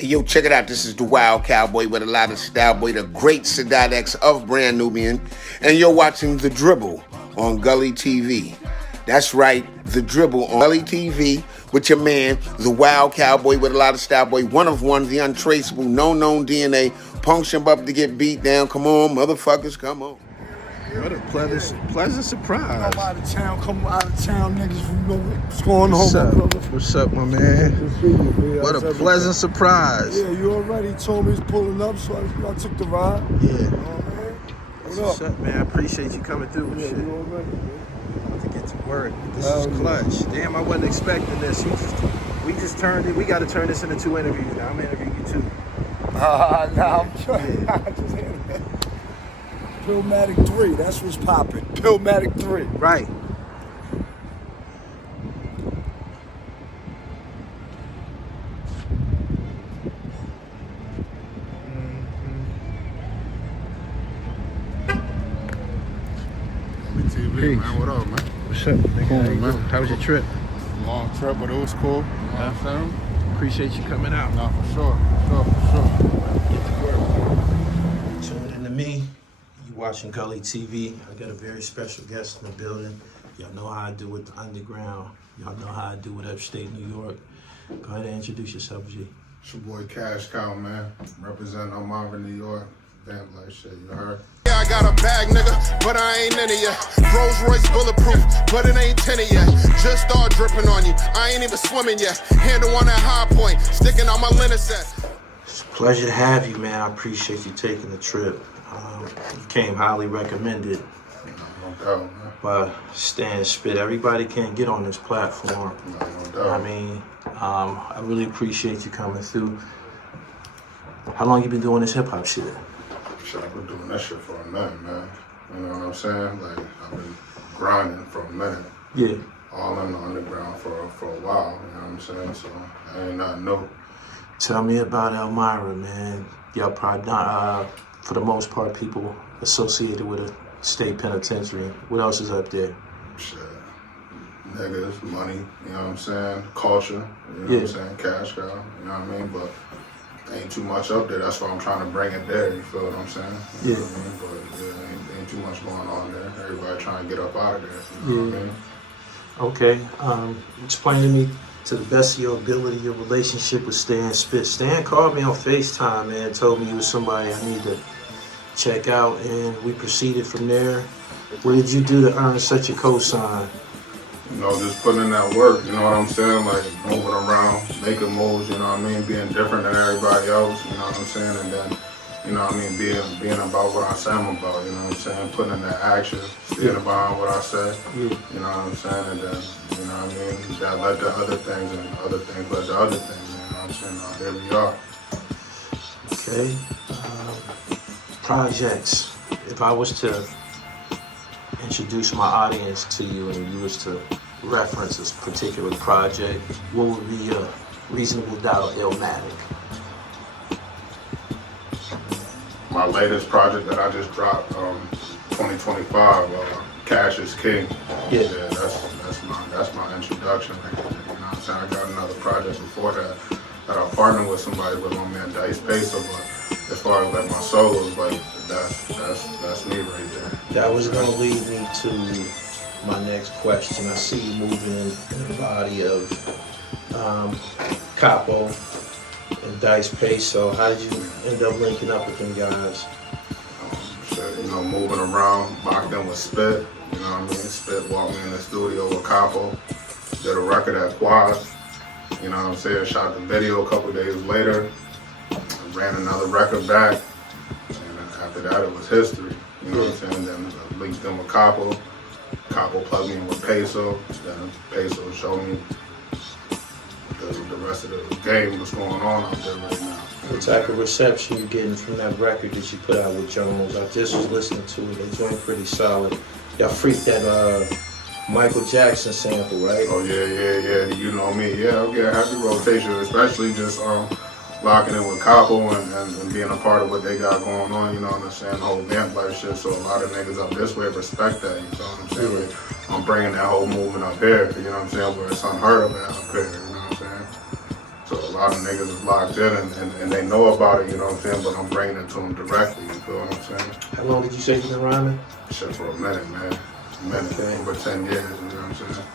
Yo, check it out. This is the Wild Cowboy with a lot of style, boy, the great Sadat X of Brand Nubian. And you're watching The Dribble on Gully TV. That's right, The Dribble on Gully TV with your man, the Wild Cowboy with a lot of style, boy, one of one, the untraceable, no known DNA. Punks jump up to get beat down. Come on, motherfuckers, come on. What a pleasant surprise. Come out of town, niggas. You know what's going on, brother? What's up, my man? What a pleasant surprise. Yeah, you already told me he's pulling up, so I took the ride. Yeah. What's up, man? I appreciate you coming through and shit. You already, man. About to get to work. This is clutch. Damn, I wasn't expecting this. We just turned it. We got to turn this into 2 interviews now. I'm interviewing you too. Nah, I'm trying. Yeah. Pillmatic 3, that's what's popping. Pillmatic 3. Right. TV, man, what up, man? What's up, nigga? Cool, man. How was your trip? Long trip, but it was cool. You know what I'm saying? Appreciate you coming out. Nah, for sure. Get to work. Tune in to me. You watching Gully TV. I got a very special guest in the building. Y'all know how I do with the underground. Y'all know how I do with upstate New York. Go ahead and introduce yourself, G. It's your boy Cash Cow, man. Representing Elmira, New York. Vamp Life shit, you heard? Yeah, I got a bag, nigga, but I ain't in it yet. Rolls Royce bulletproof, but it ain't tinted yet. Just start dripping on you. I ain't even swimming yet. Handle on that high point, sticking on my linen set. It's a pleasure to have you, man. I appreciate you taking the trip. You came highly recommended No doubt, man. by Stan Spit. Everybody can't get on this platform. No doubt. I mean, I really appreciate you coming through. How long you been doing this hip hop shit? Shit, I've been doing that shit for a minute, man. You know what I'm saying? Like, I've been grinding for a minute. Yeah. All in the underground for a while, you know what I'm saying? So, I ain't nothing new. Tell me about Elmira, man. Y'all probably not, for the most part, people associated with a state penitentiary. What else is up there? Shit. Niggas, money, you know what I'm saying? Culture, you know what I'm saying? Cash cow, you know what I mean? But ain't too much up there. That's why I'm trying to bring it there, you feel what I'm saying? You know what I mean? But yeah, ain't too much going on there. Everybody trying to get up out of there, you know what I mean? Okay. Explain to me, to the best of your ability, your relationship with Stan Spit. Stan called me on FaceTime, man, told me you was somebody I need to check out, and we proceeded from there. What did you do to earn such a cosign? You know, just putting in that work, you know what I'm saying? Like, moving around, making moves, you know what I mean? Being different than everybody else, you know what I'm saying? And then, you know what I mean, being about what I say I'm about, you know what I'm saying? Putting in that action, standing behind what I say, you know what I'm saying? And then, you know what I mean? That led to other things, and other things led to other things, you know what I'm saying? Now, here we are. Okay. Projects. If I was to introduce my audience to you and you was to reference this particular project, what would be a reasonable doubt Illmatic? My latest project that I just dropped, 2025, Cash is King. Yeah. That's my introduction right there. You know what I'm saying? I got another project before that I partnered with somebody with my man Dice Peso, but as far as like my solos, like that's me right there. That was gonna lead me to my next question. I see you moving in the body of Capo and Dice Peso. How did you end up linking up with them guys? Shit, you know, moving around, locked in with Spit. You know what I mean? Spit walked me in the studio with Capo, did a record at Quad. You know what I'm saying? Shot the video a couple days later, ran another record back, and after that it was history. You know what I'm saying? Then I linked in with Capo. Capo plugged me in with Peso. Then Peso showed me the rest of the game, what's going on out there right now. What type of reception you getting from that record that you put out with Jones? I just was listening to it. They joined pretty solid. Y'all freaked that Michael Jackson sample, right? Oh yeah. You know me. Yeah, I'll get a happy rotation, especially just locking in with Capo and being a part of what they got going on, you know what I'm saying? The whole Vamp Life shit. So a lot of niggas up this way respect that, you know what I'm saying? Like, I'm bringing that whole movement up here, you know what I'm saying? Where it's unheard of up here, you know what I'm saying? So a lot of niggas is locked in and they know about it, you know what I'm saying? But I'm bringing it to them directly, you feel what I'm saying? How long did you say you've been rhyming? Shit for a minute, man. A minute, Okay. over 10 years, you know what I'm saying?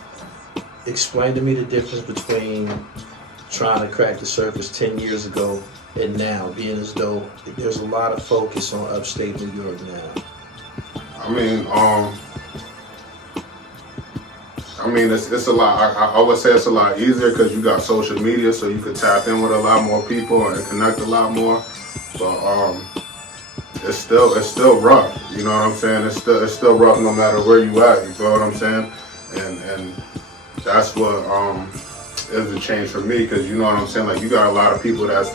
Explain to me the difference between trying to crack the surface 10 years ago and now, being as though there's a lot of focus on upstate New York now. I mean, it's a lot. I would say it's a lot easier because you got social media, so you could tap in with a lot more people and connect a lot more. But it's still rough. You know what I'm saying? It's still rough no matter where you at. You feel what I'm saying? And that's what is the change for me, because you know what I'm saying. Like, you got a lot of people that's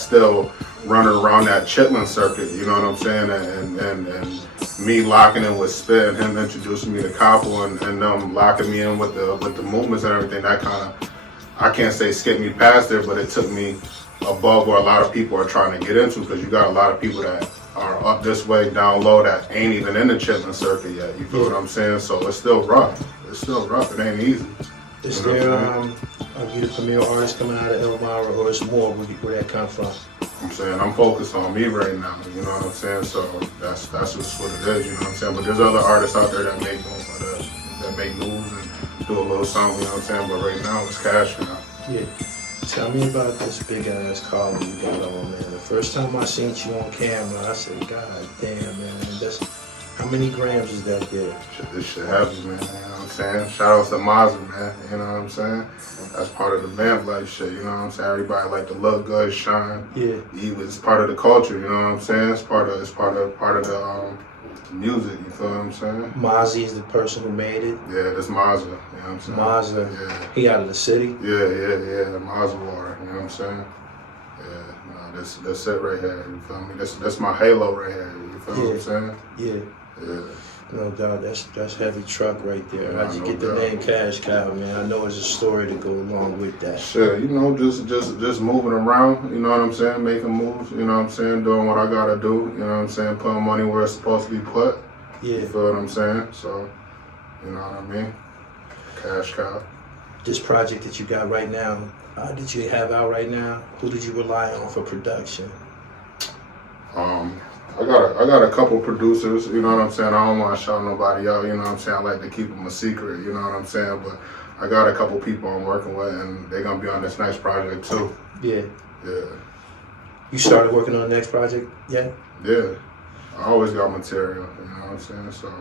still running around that chitlin circuit. You know what I'm saying? And me locking in with Spit and him introducing me to Capo and them locking me in with the movements and everything, that kind of, I can't say skipped me past there, but it took me above where a lot of people are trying to get into, because you got a lot of people that are up this way, down low, that ain't even in the chitlin circuit yet. You feel what I'm saying? So it's still rough. It's still rough. It ain't easy. Is there, are you the premier artist coming out of Elmira, or is more where that come from? I'm saying I'm focused on me right now, you know what I'm saying? So that's just what it is, you know what I'm saying? But there's other artists out there that make moves and do a little something, you know what I'm saying? But right now it's cash now. Yeah. Tell me about this big ass collar you got on, man. The first time I seen you on camera, I said, God damn, man, how many grams is that there? This shit heavy, man, you know what I'm saying? Shout out to Mazda, man, you know what I'm saying? That's part of the Vamp Life shit, you know what I'm saying? Everybody like to look good, shine. Yeah. It's part of the culture, you know what I'm saying? It's part of the music, you feel what I'm saying? Mozzie is the person who made it. Yeah, that's Mazda, you know what I'm saying? Mazda. Yeah. He out of the city. Yeah, Mazda water, you know what I'm saying? Yeah, no, that's it right here, you feel me? That's my halo right here, you feel what I'm saying? Yeah. Yeah. No doubt, that's heavy truck right there. Yeah, How'd you no get the doubt. name Cash Cow, man? I know there's a story to go along with that. Shit, you know, just moving around, you know what I'm saying? Making moves, you know what I'm saying? Doing what I gotta do, you know what I'm saying? Putting money where it's supposed to be put. Yeah. You feel what I'm saying? So, you know what I mean? Cash Cow. This project that you got right now, that you have out right now, who did you rely on for production? I got a couple producers, you know what I'm saying? I don't want to shout nobody out, you know what I'm saying? I like to keep them a secret, you know what I'm saying? But I got a couple people I'm working with, and they're going to be on this next project too. Yeah. Yeah. You started working on the next project yet? Yeah. I always got material, you know what I'm saying? So,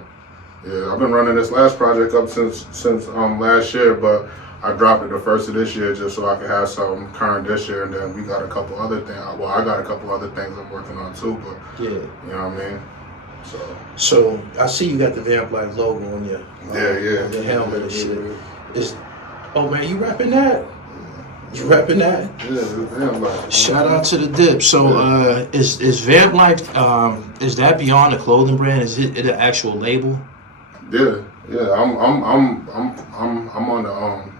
yeah, I've been running this last project up since last year, but I dropped it the first of this year just so I could have some current this year, and then we got a couple other things. Well, I got a couple other things I'm working on too, but Yeah. you know what I mean? So I see you got the Vamp Life logo on your on your helmet and shit. Oh man, you rapping that? You rapping that? Yeah, Vamp Life. Shout out to the dip. So is Vamp Life is that beyond a clothing brand? Is it an actual label? Yeah. I'm on the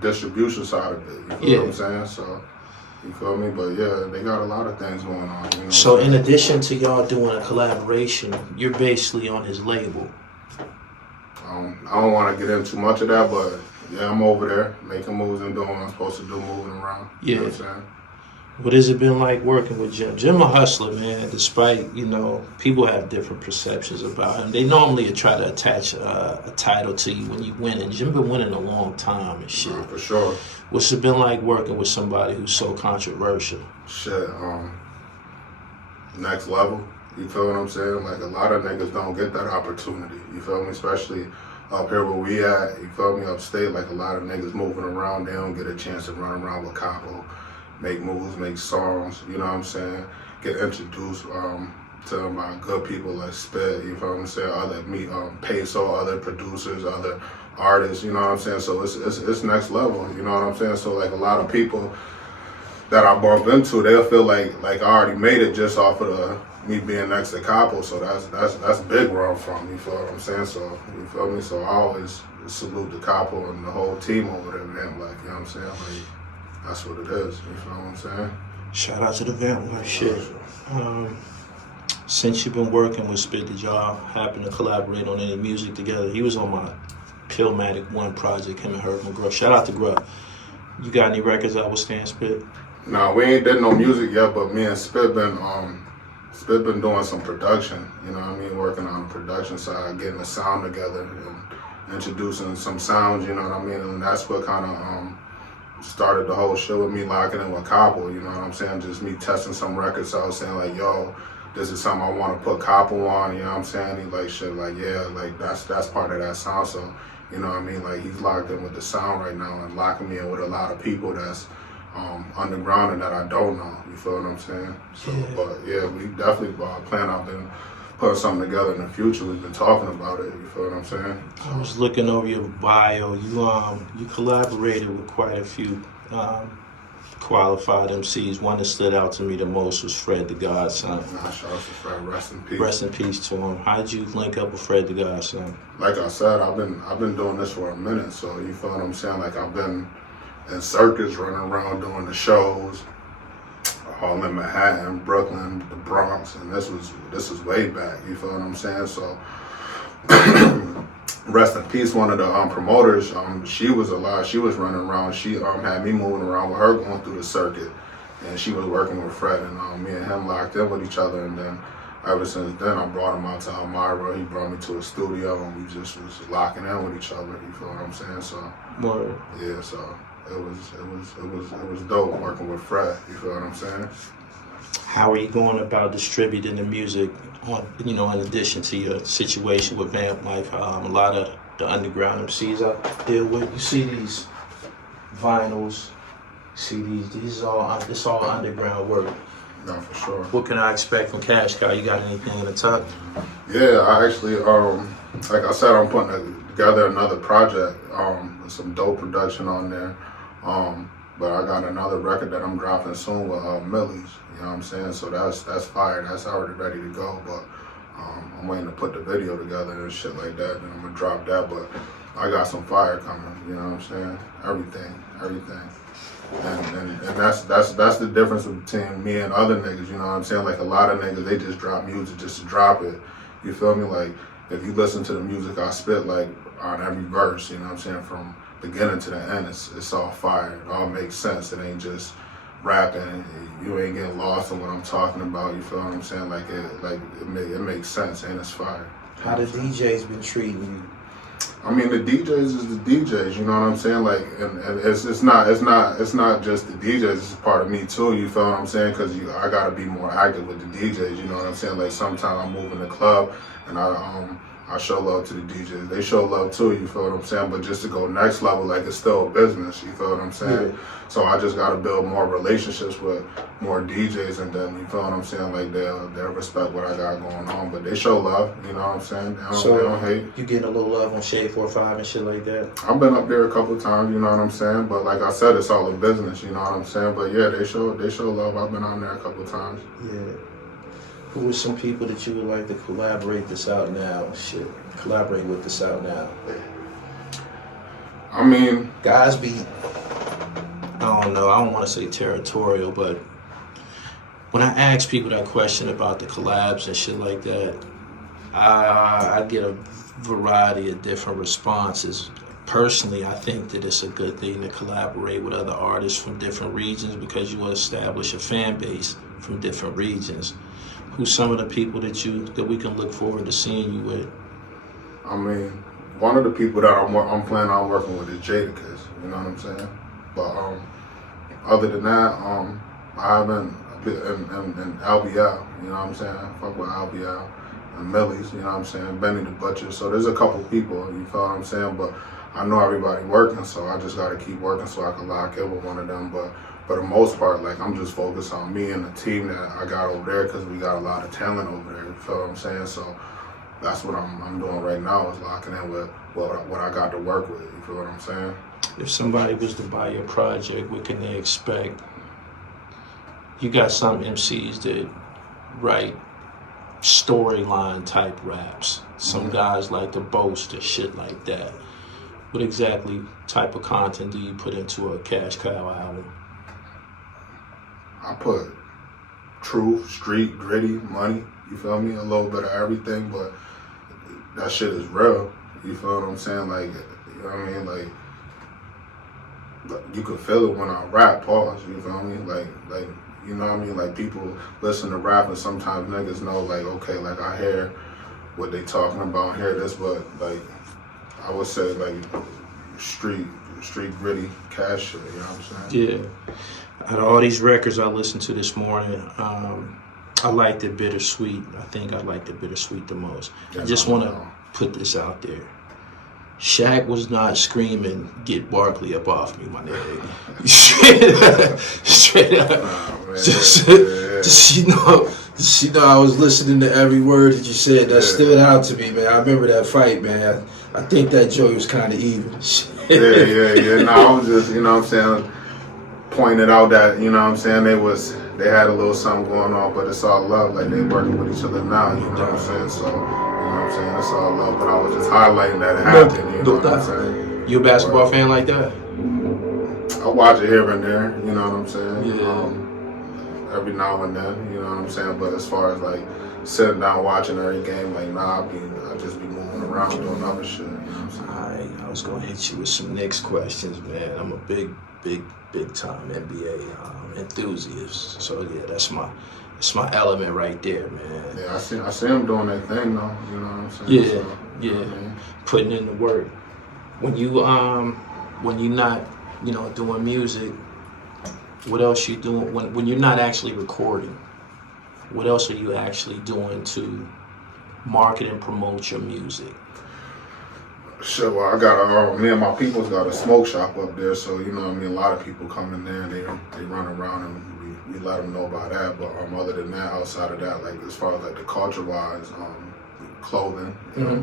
distribution side of it. You feel what I'm saying? So, you feel me? But yeah, they got a lot of things going on. You know So in addition to y'all doing a collaboration, you're basically on his label. I don't want to get into too much of that, but yeah, I'm over there making moves and doing what I'm supposed to do, moving around. Yeah. You know what I'm saying? What has it been like working with Jim? Jim a hustler, man. Despite, people have different perceptions about him. They normally try to attach a title to you when you win, and Jim been winning a long time and shit. For sure. What's it been like working with somebody who's so controversial? Shit, next level. You feel what I'm saying? Like, a lot of niggas don't get that opportunity. You feel me? Especially up here where we at. You feel me? Upstate, like, a lot of niggas moving around. They don't get a chance to run around with Capo, make moves, make songs. You know what I'm saying? Get introduced to my good people like Spit. You feel what I'm saying? Other Peso, other producers, other artists. You know what I'm saying? So it's next level. You know what I'm saying? So like, a lot of people that I bump into, they'll feel like I already made it just off of me being next to Capo. So that's big where I'm from. You feel what I'm saying? So you feel me? So I always salute the Capo and the whole team over there, man. Like, you know what I'm saying? Like, that's what it is. You feel what I'm saying? Shout out to the Vamp Life shit. Since you've been working with Spit, did y'all happen to collaborate on any music together? He was on my Pillmatic 1 project, him and Herb McGruff. Shout out to Gruff. You got any records out with Stan Spit? No, we ain't did no music yet, but me and Spit been doing some production, you know what I mean, working on the production side, getting the sound together and introducing some sounds, you know what I mean, and that's what kind of started the whole shit with me locking in with Capo, you know what I'm saying, just me testing some records out, saying like, yo, this is something I want to put Capo on, you know what I'm saying, he like, shit, like, yeah, like, that's part of that sound, so, you know what I mean, like, he's locked in with the sound right now and locking me in with a lot of people that's underground and that I don't know, you feel what I'm saying? So, Yeah. But yeah, we definitely plan on putting something together in the future. We've been talking about it, you feel what I'm saying? So, I was looking over your bio. You collaborated with quite a few qualified MCs. One that stood out to me the most was Fred the Godson. nah, shout out to Fred, rest in peace. Rest in peace to him. How did you link up with Fred the Godson? Like I said, I've been doing this for a minute, so you feel what I'm saying? Like I've been in circuits, running around doing the shows, all in Manhattan, Brooklyn, the Bronx, and this was way back. You feel what I'm saying? So, rest in peace. One of the promoters, she was alive. She was running around. She had me moving around with her, going through the circuit, and she was working with Fred, and me and him locked in with each other. And then ever since then, I brought him out to Elmira. He brought me to a studio, and we just was locking in with each other. You feel what I'm saying? So, Word. yeah. So. It was dope working with Fred. You feel what I'm saying? How are you going about distributing the music on, in addition to your situation with Vamp Life? A lot of the underground MCs I deal with, you see these vinyls, this all underground work. No, for sure. What can I expect from Cash Cow? You got anything in the tuck? Yeah, I actually, like I said, I'm putting together another project, with some dope production on there. But I got another record that I'm dropping soon with Millies, you know what I'm saying? So that's fire, that's already ready to go, but I'm waiting to put the video together and shit like that, and I'm gonna drop that, but I got some fire coming, you know what I'm saying? Everything. And that's the difference between me and other niggas, you know what I'm saying? Like a lot of niggas, they just drop music just to drop it, you feel me? Like if you listen to the music I spit, like on every verse, you know what I'm saying, from beginning to the end, it's all fire. It all makes sense. It ain't just rapping. You ain't getting lost in what I'm talking about. You feel what I'm saying? Like it makes sense and it's fire. How the DJs been treating you? I mean, the DJs is the DJs. You know what I'm saying? Like, and it's not just the DJs. It's a part of me too. You feel what I'm saying? Because I gotta be more active with the DJs. You know what I'm saying? Like sometimes I move in the club and I show love to the DJs. They show love too, you feel what I'm saying? But just to go next level, like it's still a business, you feel what I'm saying? Yeah. So I just gotta build more relationships with more DJs and then, you feel what I'm saying? Like they'll respect what I got going on, but they show love, you know what I'm saying? They don't hate. You getting a little love on Shade 45 and shit like that? I've been up there a couple times, you know what I'm saying? But like I said, it's all a business, you know what I'm saying? But yeah, they show love. I've been on there a couple times. Yeah. Who are some people that you would like to collaborate with this out now? I mean, guys be, I don't know, I don't want to say territorial, but when I ask people that question about the collabs and shit like that, I get a variety of different responses. Personally, I think that it's a good thing to collaborate with other artists from different regions because you will establish a fan base from different regions. Who's some of the people that we can look forward to seeing you with? I mean, one of the people that I'm planning on working with is Jadakiss, you know what I'm saying? But other than that, I haven't in LBL, you know what I'm saying? I fuck with LBL and Millies, you know what I'm saying? Benny the Butcher. So there's a couple people, you feel what I'm saying? But I know everybody working, so I just gotta keep working so I can lock in with one of them. But for the most part, like I'm just focused on me and the team that I got over there because we got a lot of talent over there, you feel what I'm saying? So that's what I'm doing right now is locking in with what I got to work with, you feel what I'm saying? If somebody was to buy your project, what can they expect? You got some MCs that write storyline type raps. Some guys like to boast and shit like that. What exactly type of content do you put into a Cash Cow album? I put truth, street, gritty, money, you feel me? A little bit of everything, but that shit is real. You feel what I'm saying? Like, you know what I mean? Like, you could feel it when I rap, pause, you feel me? Like, you know what I mean? Like, people listen to rap and sometimes niggas know, like, okay, like, I hear what they talking about, I hear this, but, like, I would say, like, street gritty cash shit, you know what I'm saying? Yeah. Out of all these records I listened to this morning, I liked the Bittersweet. I think I liked the Bittersweet the most. I just want to put this out there. Shaq was not screaming, "Get Barkley up off me, my nigga." Straight up. Nah, man, Just you know, I was listening to every word that you said. That stood out to me, man. I remember that fight, man. I think that joke was kind of even. Yeah. No, I was just, you know what I'm saying, pointed out that, you know what I'm saying, they had a little something going on, but it's all love. Like, they working with each other now, you know what I'm saying? So, you know what I'm saying, it's all love. But I was just highlighting that it happened, you know what I'm saying? You a basketball fan like that? I watch it here and there, you know what I'm saying? Yeah. Every now and then, you know what I'm saying? But as far as, like, sitting down watching every game, like, nah, I just be moving around doing other shit, you know what I'm saying? Alright, I was going to hit you with some Knicks questions, man. I'm a big time NBA enthusiast. So, yeah, that's my element right there, man. Yeah, I see him doing that thing, though, you know what I'm saying? Yeah, so, yeah. You know what I mean? Putting in the work. When you not, you know, doing music, what else you doing when you're not actually recording? What else are you actually doing to market and promote your music? Sure, well, I got me and my people's got a smoke shop up there, so you know what I mean. A lot of people come in there and they run around and we let them know about that. But other than that, outside of that, like as far as like the culture wise, clothing, you know,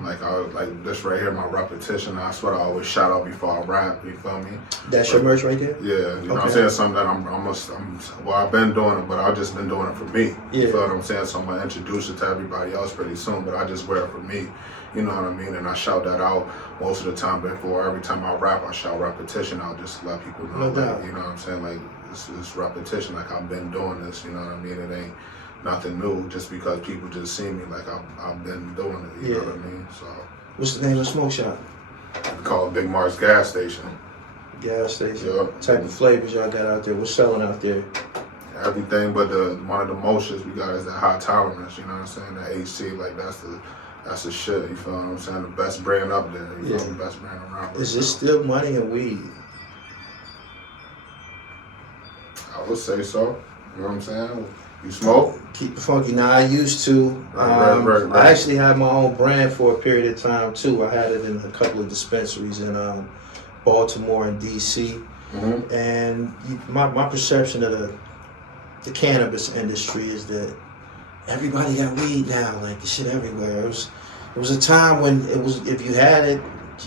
like this right here, my repetition. That's what I always shout out before I rap. You feel me? That's your merch right there. Yeah, you know what I'm saying. Something that well, I've been doing it, but I've just been doing it for me. Yeah. You feel what I'm saying? So I'm gonna introduce it to everybody else pretty soon, but I just wear it for me. You know what I mean? And I shout that out most of the time. Before every time I rap, I shout repetition out just to let people know. No doubt. Like, you know what I'm saying? Like it's repetition. Like I've been doing this. You know what I mean? It ain't nothing new. Just because people just see me, like I've been doing it. You know what I mean? So. What's the name of the smoke shop? We call it Big Mark's Gas Station. Gas station. Yep. What type of flavors y'all got out there? What's selling out there? Everything, but one of the most we got is that high tolerance. You know what I'm saying? That HC, like that's the shit. You feel what I'm saying? The best brand up there. You feel the best brand around. Is this still money and weed? I would say so. You know what I'm saying? You smoke? Keep it funky. Now I used to. Right. I actually had my own brand for a period of time too. I had it in a couple of dispensaries in Baltimore and DC. Mm-hmm. And my perception of the cannabis industry is that everybody got weed now, like the shit everywhere. It was a time when it was, if you had it,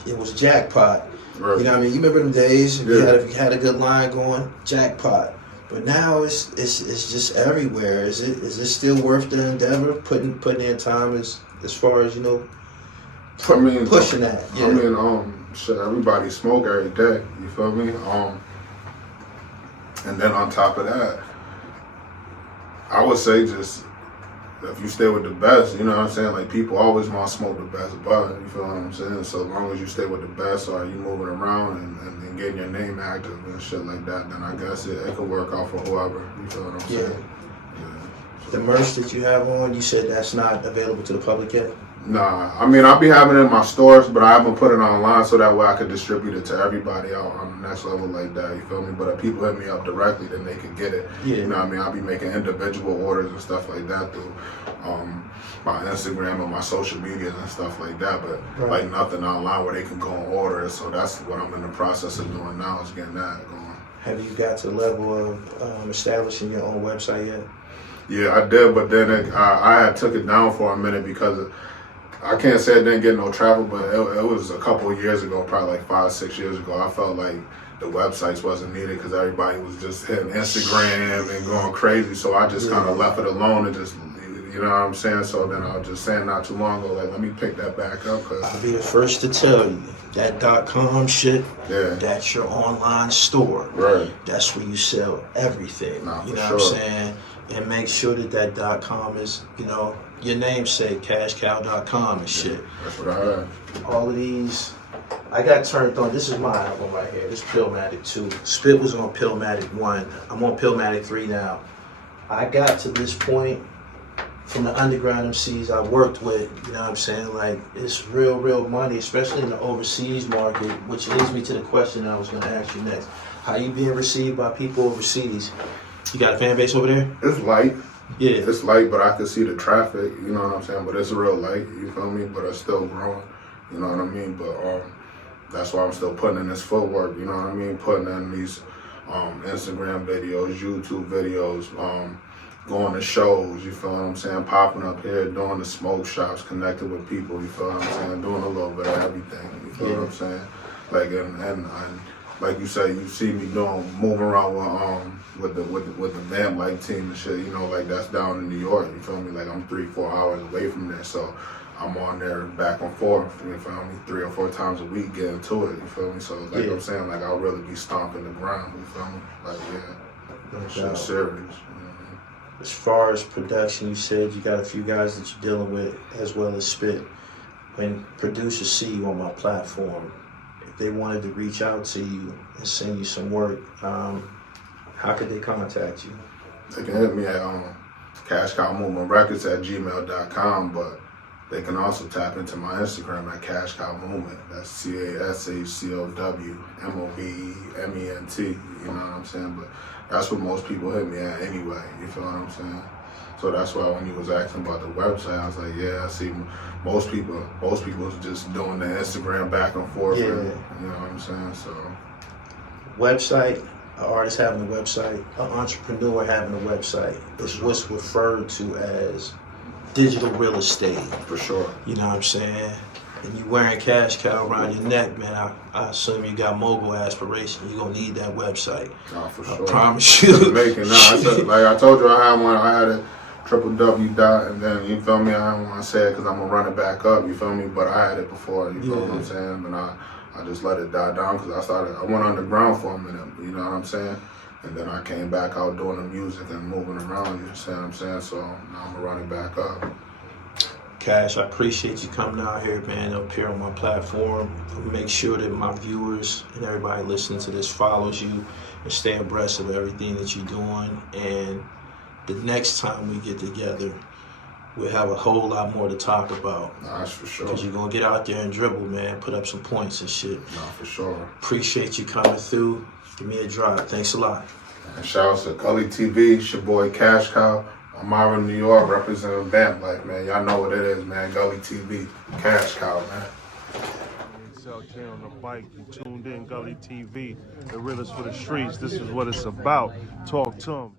it was jackpot. Right. You know what I mean? You remember them days? If you had a good line going, jackpot. But now it's just everywhere. Is it still worth the endeavor? Putting in time as far as, you know, pushing that. Yeah. I mean, shit, everybody smoke every day. You feel me? And then on top of that, I would say just if you stay with the best, you know what I'm saying? Like people always want to smoke the best bud, you feel what I'm saying? So as long as you stay with the best, or you moving around and getting your name active and shit like that, then I guess it could work out for whoever, you feel what I'm saying? Yeah. The merch that you have on, you said that's not available to the public yet? Nah, I mean, I'll be having it in my stores, but I haven't put it online so that way I could distribute it to everybody out on the next level like that, you feel me? But if people hit me up directly, then they can get it. Yeah. You know what I mean? I'll be making individual orders and stuff like that through my Instagram and my social medias and stuff like that, but like nothing online where they can go and order it. So that's what I'm in the process of doing now, is getting that going. Have you got to the level of establishing your own website yet? Yeah, I did, but then I had took it down for a minute because I can't say I didn't get no travel, but it was a couple of years ago, probably like 5-6 years ago. I felt like the websites wasn't needed because everybody was just hitting Instagram and going crazy. So I just kind of left it alone and just, you know what I'm saying? So then I was just saying not too long ago, like, let me pick that back up. I'll be the first to tell you, that .com shit, that's your online store. Right. That's where you sell everything. Nah, you know for what sure. I'm saying? And make sure that .com is, you know, your namesake, cashcow.com and shit. That's what I heard. All of these I got turned on. This is my album right here. This is Pillmatic 2. Spit was on Pillmatic 1. I'm on Pillmatic 3 now. I got to this point from the underground MCs I worked with, you know what I'm saying? Like, it's real money, especially in the overseas market, which leads me to the question I was going to ask you next. How you being received by people overseas? You got a fan base over there? It's light. Yeah. It's light, but I can see the traffic, you know what I'm saying? But it's real light, you feel me? But it's still growing, you know what I mean? But that's why I'm still putting in this footwork, you know what I mean? Putting in these Instagram videos, YouTube videos, going to shows, you feel what I'm saying? Popping up here, doing the smoke shops, connecting with people, you feel what I'm saying? Doing a little bit of everything, you feel what I'm saying? Like, and like you say, you see me moving around with the Vamp Life team and shit, you know, like that's down in New York, you feel me? Like I'm 3-4 hours away from there, so I'm on there back and forth, you feel me? 3 or 4 times a week getting to it, you feel me? So like I'm saying, like I'll really be stomping the ground, you feel me? Like, yeah, that shit's serious, you know what I mean? As far as production, you said you got a few guys that you're dealing with as well as Spit. When producers see you on my platform, if they wanted to reach out to you and send you some work, how could they contact you? They can hit me at cashcowmovement@gmail.com, but they can also tap into my Instagram at cashcowmovement. That's CASHCOWMOVEMENT. You know what I'm saying? But that's what most people hit me at anyway. You feel what I'm saying? So that's why when you was asking about the website, I was like, yeah, I see most people is just doing the Instagram back and forth. Yeah. And, you know what I'm saying? So Website, an artist having a website, an entrepreneur having a website is what's referred to as digital real estate. for sure. You know what I'm saying? And you wearing cash cow around your neck, man. I assume you got mobile aspirations. You're gonna need that website. No, for I sure. promise you. Making like I told you, I had one. I had a www. And then you feel me. I don't want to say it because I'm gonna run it back up. You feel me? But I had it before. You feel what I'm saying? And I just let it die down because I went underground for a minute. You know what I'm saying? And then I came back out doing the music and moving around. You know what I'm saying? So now I'm gonna run it back up. Cash, I appreciate you coming out here, man, up here on my platform. Make sure that my viewers and everybody listening to this follows you and stay abreast of everything that you're doing. And the next time we get together, we'll have a whole lot more to talk about. That's for sure. Because you're going to get out there and dribble, man, put up some points and shit. No, for sure. Appreciate you coming through. Give me a drop. Thanks a lot. And shout out to Gully TV, it's your boy Cash Cow. Elmira, New York, representing Vamp Life, man. Y'all know what it is, man. Gully TV, Cash Cow, man. It's out there on the bike. You tuned in, Gully TV, the realest for the streets. This is what it's about. Talk to them.